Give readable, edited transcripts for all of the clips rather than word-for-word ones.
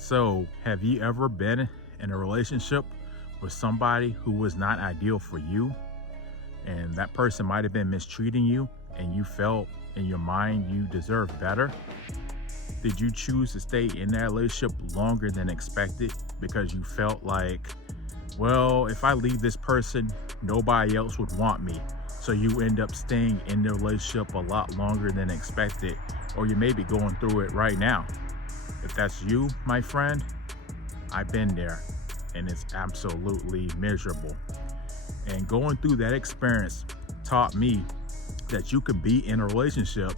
So, have you ever been in a relationship with somebody who was not ideal for you? And that person might have been mistreating you, and you felt in your mind you deserved better? Did you choose to stay in that relationship longer than expected because you felt like, well, if I leave this person, nobody else would want me? So you end up staying in the relationship a lot longer than expected, or you may be going through it right now. If that's you, my friend, I've been there, and it's absolutely miserable. And going through that experience taught me that you could be in a relationship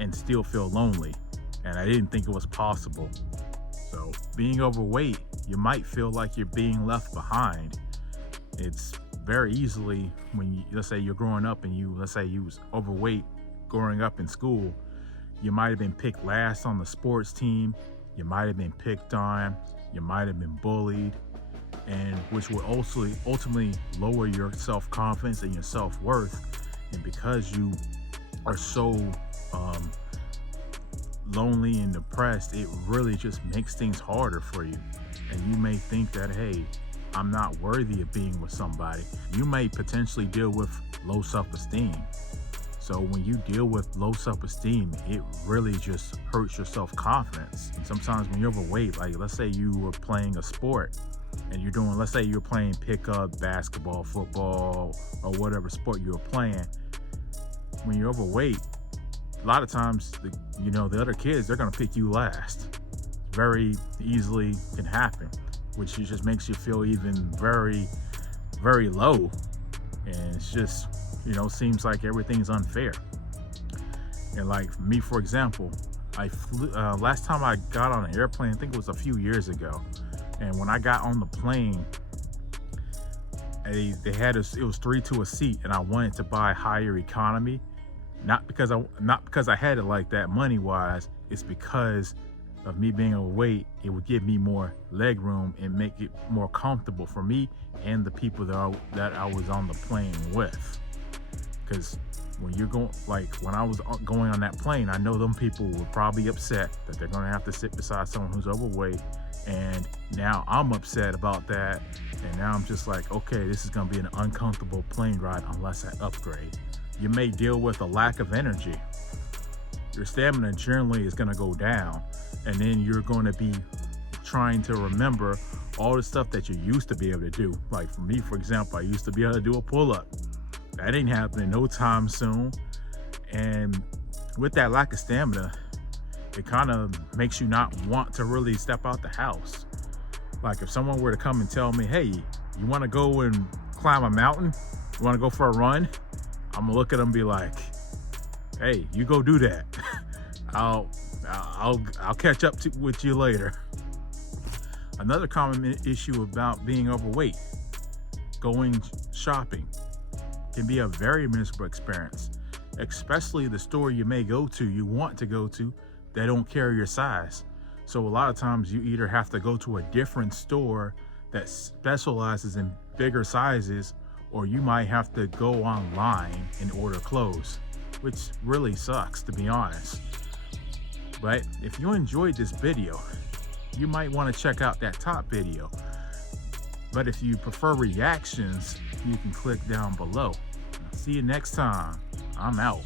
and still feel lonely. And I didn't think it was possible. So being overweight, you might feel like you're being left behind. It's very easily when you, let's say you're growing up and let's say you was overweight growing up in school, you might have been picked last on the sports team. You might have been picked on, you might have been bullied, and which will also ultimately lower your self-confidence and your self-worth. And because you are so lonely and depressed, it really just makes things harder for you. And you may think that, hey, I'm not worthy of being with somebody. You may potentially deal with low self-esteem. So when you deal with low self-esteem, it really just hurts your self-confidence. And sometimes when you're overweight, like let's say you were playing a sport and let's say you're playing pickup, basketball, football, or whatever sport you were playing. When you're overweight, a lot of times, the other kids, they're gonna pick you last. Very easily can happen, which just makes you feel even very, very low. And it's just, seems like everything's unfair. And like me, for example, I flew, last time I got on an airplane, I think it was a few years ago. And when I got on the plane, it was 3 to a seat, and I wanted to buy higher economy. Not because I had it like that money wise, it's because of me being overweight. It would give me more leg room and make it more comfortable for me and the people that I was on the plane with. Because when I was going on that plane, I know them people were probably upset that they're gonna have to sit beside someone who's overweight. And now I'm upset about that. And now I'm just like, okay, this is gonna be an uncomfortable plane ride unless I upgrade. You may deal with a lack of energy. Your stamina generally is gonna go down. And then you're gonna be trying to remember all the stuff that you used to be able to do. Like for me, for example, I used to be able to do a pull-up. That ain't happening no time soon. And with that lack of stamina, it kind of makes you not want to really step out the house. Like if someone were to come and tell me, hey, you wanna go and climb a mountain? You wanna go for a run? I'm gonna look at them and be like, hey, you go do that. I'll catch up with you later. Another common issue about being overweight, going shopping, can be a very miserable experience, especially the store you want to go to, that don't carry your size. So a lot of times you either have to go to a different store that specializes in bigger sizes, or you might have to go online and order clothes, which really sucks, to be honest. But if you enjoyed this video, you might want to check out that top video. But if you prefer reactions, you can click down below. See you next time. I'm out.